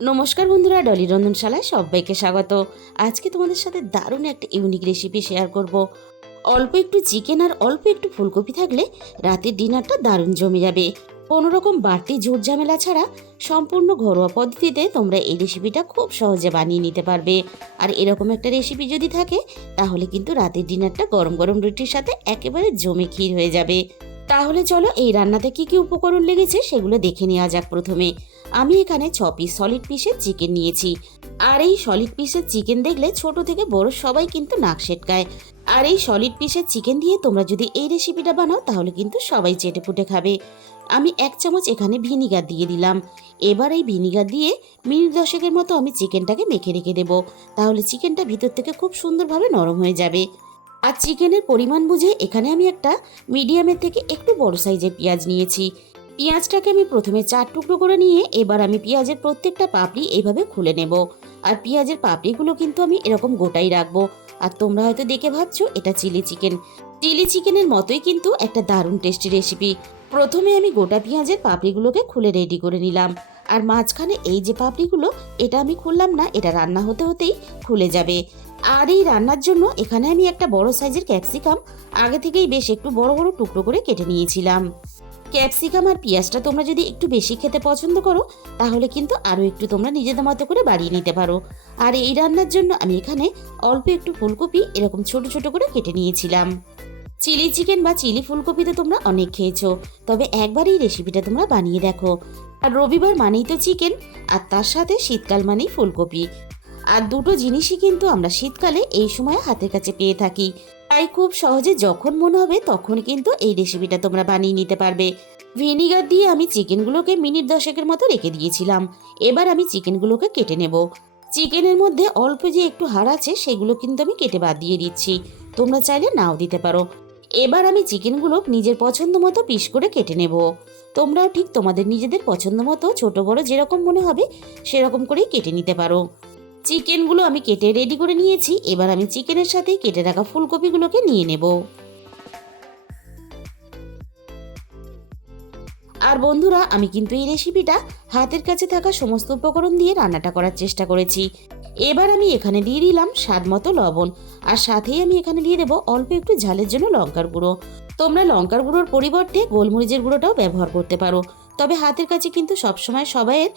নমস্কার বন্ধুরা, ডলি রন্ধনশালায় সবাইকে স্বাগত। আজকে তোমাদের সাথে দারুণ একটা ইউনিক রেসিপি শেয়ার করব। অল্প একটু চিকেন আর অল্প একটু ফুলকপি থাকলে রাতের ডিনারটা দারুণ জমে যাবে। কোনো রকম বাড়তি ঝুট ঝামেলা ছাড়া সম্পূর্ণ ঘরোয়া পদ্ধতিতে তোমরা এই রেসিপিটা খুব সহজে বানিয়ে নিতে পারবে। আর এরকম একটা রেসিপি যদি থাকে, তাহলে কিন্তু রাতের ডিনারটা গরম গরম রুটির সাথে একেবারে জমে ক্ষীর হয়ে যাবে। তাহলে চলো এই রান্নাতে কি কি উপকরণ লেগেছে সেগুলো দেখে নেওয়া যাক প্রথমে। আমি এখানে ছ পিস সলিড পিসের চিকেন নিয়েছি। আর এই সলিড পিসের চিকেন দেখলে ছোট থেকে বড় সবাই কিন্তু নাক সেটকায়। আর এই সলিড পিসের চিকেন দিয়ে তোমরা যদি এই রেসিপিটা বানাও, তাহলে কিন্তু সবাই চেটে পুটে খাবে। আমি এক চামচ এখানে ভিনিগার দিয়ে দিলাম। এবার এই ভিনিগার দিয়ে মিনিট দশেকের মতো আমি চিকেনটাকে মেখে রেখে দেবো। তাহলে চিকেনটা ভিতর থেকে খুব সুন্দরভাবে নরম হয়ে যাবে। আর চিকেনের পরিমাণ বুঝে এখানে আমি একটা মিডিয়ামের থেকে একটু বড় সাইজের পেঁয়াজ নিয়েছি। পেঁয়াজটাকে আমি প্রথমে চার টুকরো করে নিয়ে এবার আমি পেঁয়াজের প্রত্যেকটা পাপড়ি এইভাবে খুলে নেব। আর পেঁয়াজের পাপড়িগুলো কিন্তু আমি এরকম গোটাই রাখব। আর তোমরা হয়তো দেখে ভাবছ, এটা চিলি চিকেন। চিলি চিকেনের মতোই কিন্তু একটা দারুণ টেস্টি রেসিপি। প্রথমে আমি গোটা পেঁয়াজের পাপড়িগুলোকে খুলে রেডি করে নিলাম। আর মাঝখানে এই যে পাপড়িগুলো, এটা আমি খুললাম না, এটা রান্না হতে হতেই খুলে যাবে। আর এই রান্নার জন্য এখানে আমি একটা বড় সাইজের ক্যাপসিকাম আগে থেকেই বেশ একটু বড় বড় টুকরো করে কেটে নিয়েছিলাম। ক্যাপসিকাম আর পেঁয়াজটা তোমরা যদি একটু বেশি খেতে পছন্দ করো, তাহলে কিন্তু আরও একটু তোমরা নিজেদের মতো করে বাড়িয়ে নিতে পারো। আর এই রান্নার জন্য আমি এখানে অল্প একটু ফুলকপি এরকম ছোট ছোট করে কেটে নিয়েছিলাম। চিলি চিকেন বা চিলি ফুলকপি তো তোমরা অনেক খেয়েছো, তবে একবার এই রেসিপিটা তোমরা বানিয়ে দেখো। আর রবিবার মানেই তো চিকেন, আর তার সাথে শীতকাল মানেই ফুলকপি। আর দুটো জিনিসই কিন্তু আমরা শীতকালে এই সময় হাতের কাছে পেয়ে থাকি। তাই খুব সহজে যখন মনে হবে তখন কিন্তু এই রেসিপিটা তোমরা বানিয়ে নিতে পারবে। ভিনিগার দিয়ে আমি চিকেনগুলোকে মিনিট দশেকের মতো রেখে দিয়েছিলাম। এবার আমি চিকেনগুলোকে কেটে নেব। চিকেনের মধ্যে অল্প যে একটু হাড় আছে সেগুলো কিন্তু আমি কেটে বাদ দিয়ে দিচ্ছি। তোমরা চাইলে নাও দিতে পারো। এবার আমি চিকেনগুলো নিজের পছন্দ মতো পিস করে কেটে নেব। তোমরাও ঠিক তোমাদের নিজেদের পছন্দ মতো ছোটো বড় যেরকম মনে হবে সেরকম করেই কেটে নিতে পারো। চিকেনগুলো আমি কেটে রেডি করে নিয়েছি। এবার আমি চিকেনের সাথে কেটে রাখা ফুলকপিগুলোকে নিয়ে নেব। আর বন্ধুরা, আমি কিন্তু এই রেসিপিটা হাতের কাছে থাকা সমস্ত উপকরণ দিয়ে রান্নাটা করার চেষ্টা করেছি। এবার আমি এখানে দিয়ে দিলাম স্বাদ মতো লবণ। আর সাথেই আমি এখানে দিয়ে দেবো অল্প একটু ঝালের জন্য লঙ্কার গুঁড়ো। তোমরা লঙ্কার গুঁড়োর পরিবর্তে গোলমরিচের গুঁড়োটাও ব্যবহার করতে পারো। তবে হাতের কাছে কিন্তু সবসময় সবাইয়ের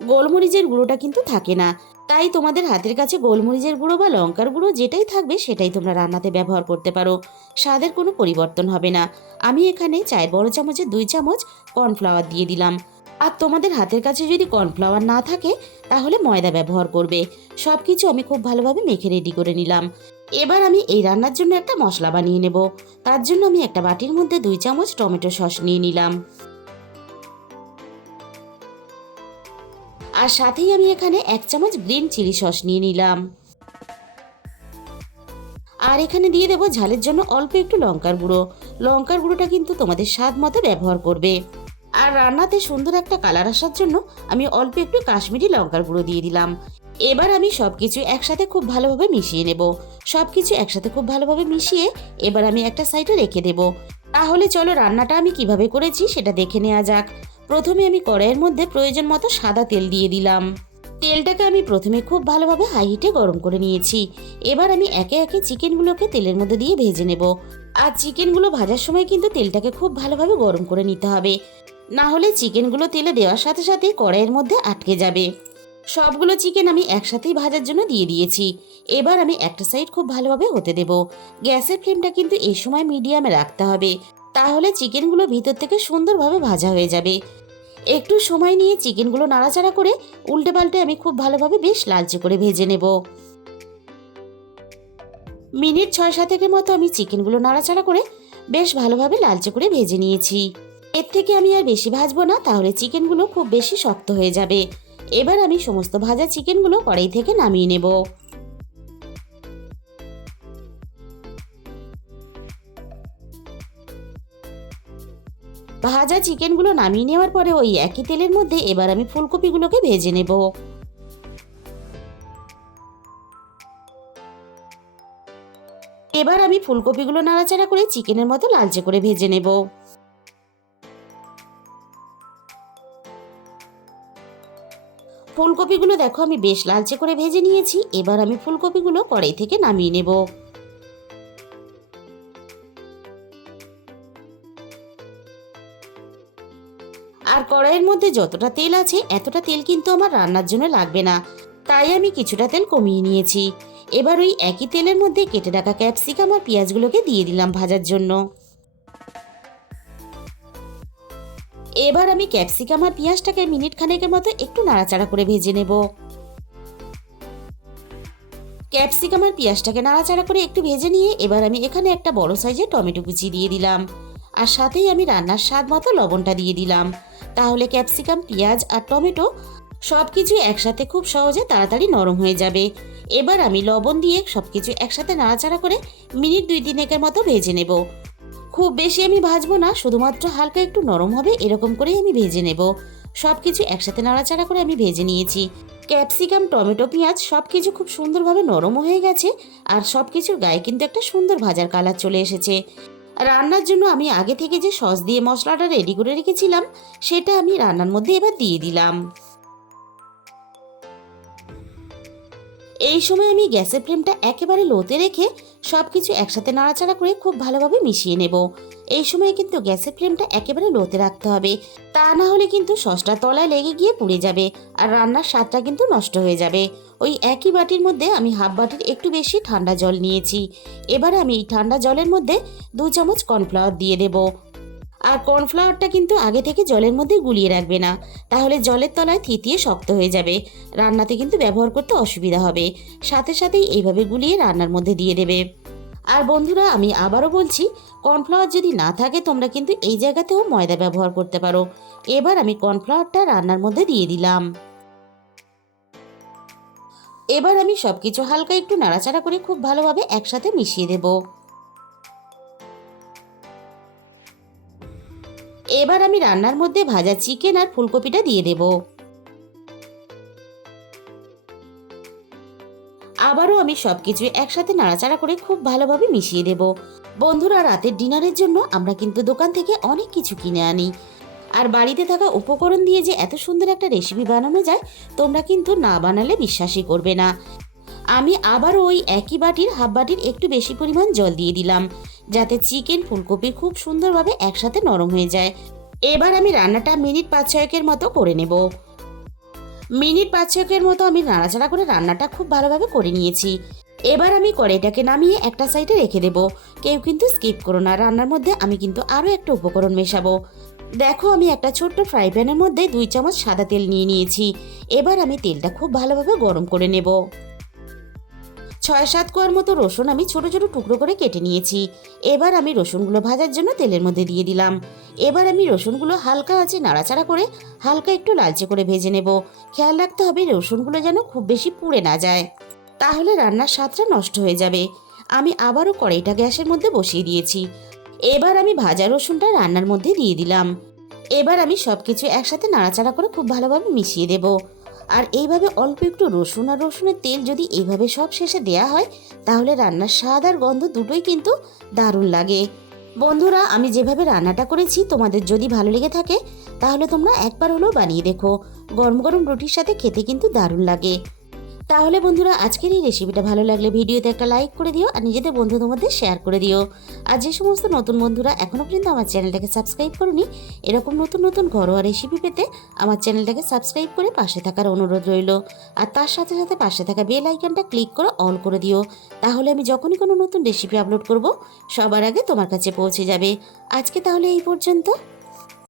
গোলমরিচের গুঁড়োটা কিন্তু থাকে না। তাই তোমাদের হাতের কাছে গোলমরিচের গুঁড়ো বা লঙ্কার গুঁড়ো যেটাই থাকবে সেটাই তোমরা রান্নাতে ব্যবহার করতে পারো। স্বাদের কোনো পরিবর্তন হবে না। আমি এখানে চায়ের বড় চামচের দুই চামচ কর্নফ্লাওয়ার দিয়ে দিলাম। আর তোমাদের হাতের কাছে যদি কর্নফ্লাওয়ার না থাকে, তাহলে ময়দা ব্যবহার করবে। সব কিছু আমি খুব ভালোভাবে মেখে রেডি করে নিলাম। এবার আমি এই রান্নার জন্য একটা মশলা বানিয়ে নেব। তার জন্য আমি একটা বাটির মধ্যে দুই চামচ টমেটো সস নিয়ে নিলাম। আর সাথেই আমি এখানে এক চামচ গ্রিন চিলি সস নিয়ে নিলাম। আর এখানে দিয়ে দেবো ঝালের জন্য অল্প একটু লঙ্কার গুঁড়ো। লঙ্কার গুঁড়োটা কিন্তু তোমাদের স্বাদ মতো ব্যবহার করবে। আর রান্নাতে সুন্দর একটা কালার আসার জন্য আমি অল্প একটু কাশ্মীরি লঙ্কার গুঁড়ো দিয়ে দিলাম। এবার আমি সব কিছু একসাথে খুব ভালোভাবে মিশিয়ে নেব। সব কিছু একসাথে খুব ভালোভাবে মিশিয়ে এবার আমি একটা সাইডে রেখে দেব। তাহলে চলো রান্নাটা আমি কীভাবে করেছি সেটা দেখে নেওয়া যাক। প্রথমে আমি কড়াইয়ের মধ্যে প্রয়োজন মতো সাদা তেল দিয়ে দিলাম। তেলটাকে আমি প্রথমে খুব ভালোভাবে হাই হিটে গরম করে নিয়েছি। এবার আমি একে একে চিকেনগুলোকে তেলের মধ্যে দিয়ে ভেজে নেব। আর চিকেনগুলো ভাজার সময় কিন্তু তেলটাকে খুব ভালোভাবে গরম করে নিতে হবে। না হলে চিকেনগুলো তেলে দেওয়ার সাথে সাথে কড়াইয়ের মধ্যে আটকে যাবে। সবগুলো চিকেন আমি একসাথেই ভাজার জন্য দিয়ে দিয়েছি। এবার আমি একটা সাইড খুব ভালোভাবে হতে দেব। গ্যাসের ফ্লেমটা কিন্তু এই সময় মিডিয়ামে রাখতে হবে। তাহলে চিকেনগুলো ভিতর থেকে সুন্দরভাবে ভাজা হয়ে যাবে। একটু সময় নিয়ে চিকেনগুলো নাড়াচাড়া করে উল্টে পাল্টে আমি খুব ভালোভাবে বেশ লালচে করে ভেজে নেব। মিনিট ছয় সাতেকের মতো আমি চিকেনগুলো নাড়াচাড়া করে বেশ ভালোভাবে লালচে করে ভেজে নিয়েছি। এর থেকে আমি আর বেশি ভাজবো না, তাহলে চিকেনগুলো খুব বেশি শক্ত হয়ে যাবে। এবার আমি সমস্ত ভাজা চিকেনগুলো কড়াই থেকে নামিয়ে নেব। ভাজা চিকেনগুলো নামিয়ে নেওয়ার পরে ওই একই তেলের মধ্যে এবার আমি ফুলকপিগুলোকে ভেজে নেব। এবার আমি ফুলকপিগুলো নাড়াচাড়া করে চিকেনের মতো লালচে করে ভেজে নেব। ফুলকপিগুলো দেখো আমি বেশ লালচে করে ভেজে নিয়েছি, এবার আমি ফুলকপিগুলো কড়াই থেকে নামিয়ে নেব। আর কড়াইয়ের মধ্যে যতটা তেল আছে, এতটা তেল কিন্তু আমার রান্নার জন্য লাগবে না। তাই আমি কিছুটা তেল কমিয়ে নিয়েছি। এবার ওই একই তেলের মধ্যে কেটে রাখা ক্যাপসিকাম আর পেঁয়াজগুলোকে দিয়ে দিলাম ভাজার জন্য। এবার আমি ক্যাপসিকাম আর পেঁয়াজটাকে মিনিট খানেকের মতো একটু নাড়াচাড়া করে ভেজে নেব। ক্যাপসিকাম আর পেঁয়াজটাকে নাড়াচাড়া করে একটু ভেজে নিয়ে এবার আমি এখানে একটা বড় সাইজের টমেটো কুচি দিয়ে দিলাম। আর সাথেই আমি রান্নার স্বাদ মতো লবণটা দিয়ে দিলাম। তাহলে ক্যাপসিকাম, পেঁয়াজ আর টমেটো সব কিছু একসাথে খুব সহজে তাড়াতাড়ি নরম হয়ে যাবে। এবার আমি লবণ দিয়ে সব কিছু একসাথে নাড়াচাড়া করে মিনিট দুই তিনেকের মতো ভেজে নেব। খুব বেশি আমি ভাজবো না, শুধুমাত্র হালকা একটু নরম হবে এরকম করেই আমি ভেজে নেব। সব কিছু একসাথে নাড়াচাড়া করে আমি ভেজে নিয়েছি। ক্যাপসিকাম, টমেটো, পেঁয়াজ সব কিছু খুব সুন্দরভাবে নরমও হয়ে গেছে আর সব কিছুর গায়ে কিন্তু একটা সুন্দর ভাজার কালার চলে এসেছে। রান্নার জন্য আমি আগে থেকে যে সস দিয়ে মশলাটা রেডি করে রেখেছিলাম, সেটা আমি রান্নার মধ্যে এবার দিয়ে দিলাম। এই সময় আমি গ্যাসের ফ্লেমটা একেবারে লোতে রেখে সব কিছু একসাথে নাড়াচাড়া করে খুব ভালোভাবে মিশিয়ে নেব। এই সময় কিন্তু গ্যাসের ফ্লেমটা একেবারে লোতে রাখতে হবে। তা না হলে কিন্তু সসটা তলায় লেগে গিয়ে পুড়ে যাবে আর রান্নার স্বাদটা কিন্তু নষ্ট হয়ে যাবে। ওই একই বাটির মধ্যে আমি হাফ বাটির একটু বেশি ঠান্ডা জল নিয়েছি। এবারে আমি এই ঠান্ডা জলের মধ্যে দু চামচ কর্নফ্লাওয়ার দিয়ে দেব। আর কর্নফ্লাওয়ারটা কিন্তু আগে থেকে জলের মধ্যে গুলিয়ে রাখবে না। তাহলে জলের তলায় থিতিয়ে শক্ত হয়ে যাবে। রান্নাতে কিন্তু ব্যবহার করতে অসুবিধা হবে। সাথে সাথেই এইভাবে গুলিয়ে রান্নার মধ্যে দিয়ে দেবে। আর বন্ধুরা, আমি আবারও বলছি, কর্নফ্লাওয়ার যদি না থাকে, তোমরা কিন্তু এই জায়গাতেও ময়দা ব্যবহার করতে পারো। এবার আমি কর্নফ্লাওয়ারটা রান্নার মধ্যে দিয়ে দিলাম। এবার আমি সব কিছু হালকা একটু নাড়াচাড়া করে খুব ভালোভাবে একসাথে মিশিয়ে দেব। এবার আমি রান্নার মধ্যে ভাজা চিকেন আর ফুলকপিটা দিয়ে দেব। আবারও আমি সব কিছু একসাথে নাড়াচাড়া করে খুব ভালোভাবে মিশিয়ে দেব। বন্ধুরা, রাতের ডিনারের জন্য আমরা কিন্তু দোকান থেকে অনেক কিছু কিনে আনি। আর বাড়িতে থাকা উপকরণ দিয়ে যে এত সুন্দর একটা রেসিপি বানানো যায়, তোমরা কিন্তু না বানালে বিশ্বাসই করবে না। আমি আবারও ওই একই বাটির, হাফ বাটির একটু বেশি পরিমাণ জল দিয়ে দিলাম, যাতে চিকেন ফুলকপি খুব সুন্দরভাবে একসাথে নরম হয়ে যায়। এবার আমি রান্নাটা মিনিট পাঁচ ছয়েকের মতো করে নেব। মিনিট পাঁচ ছয়েকের মতো আমি নাড়াচাড়া করে রান্নাটা খুব ভালোভাবে করে নিয়েছি। এবার আমি কড়াইটাকে নামিয়ে একটা সাইডে রেখে দেব। কেউ কিন্তু স্কিপ করো না, রান্নার মধ্যে আমি কিন্তু আরও একটা উপকরণ মেশাবো। দেখো, আমি একটা ছোট্ট ফ্রাই প্যানের মধ্যে দুই চামচ সাদা তেল নিয়ে নিয়েছি। এবার আমি তেলটা খুব ভালোভাবে গরম করে নেব। ছয় সাত কোয়ার মতো রসুন আমি ছোট ছোট টুকরো করে কেটে নিয়েছি। এবার আমি রসুনগুলো ভাজার জন্য তেলের মধ্যে দিয়ে দিলাম। এবার আমি রসুনগুলো হালকা আছে নাড়াচাড়া করে হালকা একটু লালচে করে ভেজে নেব। খেয়াল রাখতে হবে রসুনগুলো যেন খুব বেশি পুড়ে না যায়। তাহলে রান্নার স্বাদটা নষ্ট হয়ে যাবে। আমি আবারও কড়াইটা গ্যাসের মধ্যে বসিয়ে দিয়েছি। এবার আমি ভাজা রসুনটা রান্নার মধ্যে দিয়ে দিলাম। এবার আমি সব কিছু একসাথে নাড়াচাড়া করে খুব ভালোভাবে মিশিয়ে দেব। আর এইভাবে অল্প একটু রসুন আর রসুনের তেল যদি এইভাবে সব শেষে দেয়া হয়, তাহলে রান্নার স্বাদ আর গন্ধ দুটোই কিন্তু দারুণ লাগে। বন্ধুরা, আমি যেভাবে রান্নাটা করেছি, তোমাদের যদি ভালো লেগে থাকে, তাহলে তোমরা একবার হলেও বানিয়ে দেখো। গরম গরম রুটির সাথে খেতে কিন্তু দারুণ লাগে। তাহলে বন্ধুরা, আজকের এই রেসিপিটা ভালো লাগলে ভিডিওতে একটা লাইক করে দিও আর নিজেদের বন্ধুদের মধ্যে শেয়ার করে দিও। আর যে সমস্ত নতুন বন্ধুরা এখনও পর্যন্ত আমার চ্যানেলটাকে সাবস্ক্রাইব করনি, এরকম নতুন নতুন ঘরোয়া রেসিপি পেতে আমার চ্যানেলটাকে সাবস্ক্রাইব করে পাশে থাকার অনুরোধ রইল। আর তার সাথে সাথে পাশে থাকা বেল আইকনটা ক্লিক করে অল করে দিও। তাহলে আমি যখনই কোনো নতুন রেসিপি আপলোড করব, সবার আগে তোমার কাছে পৌঁছে যাবে। আজকে তাহলে এই পর্যন্ত।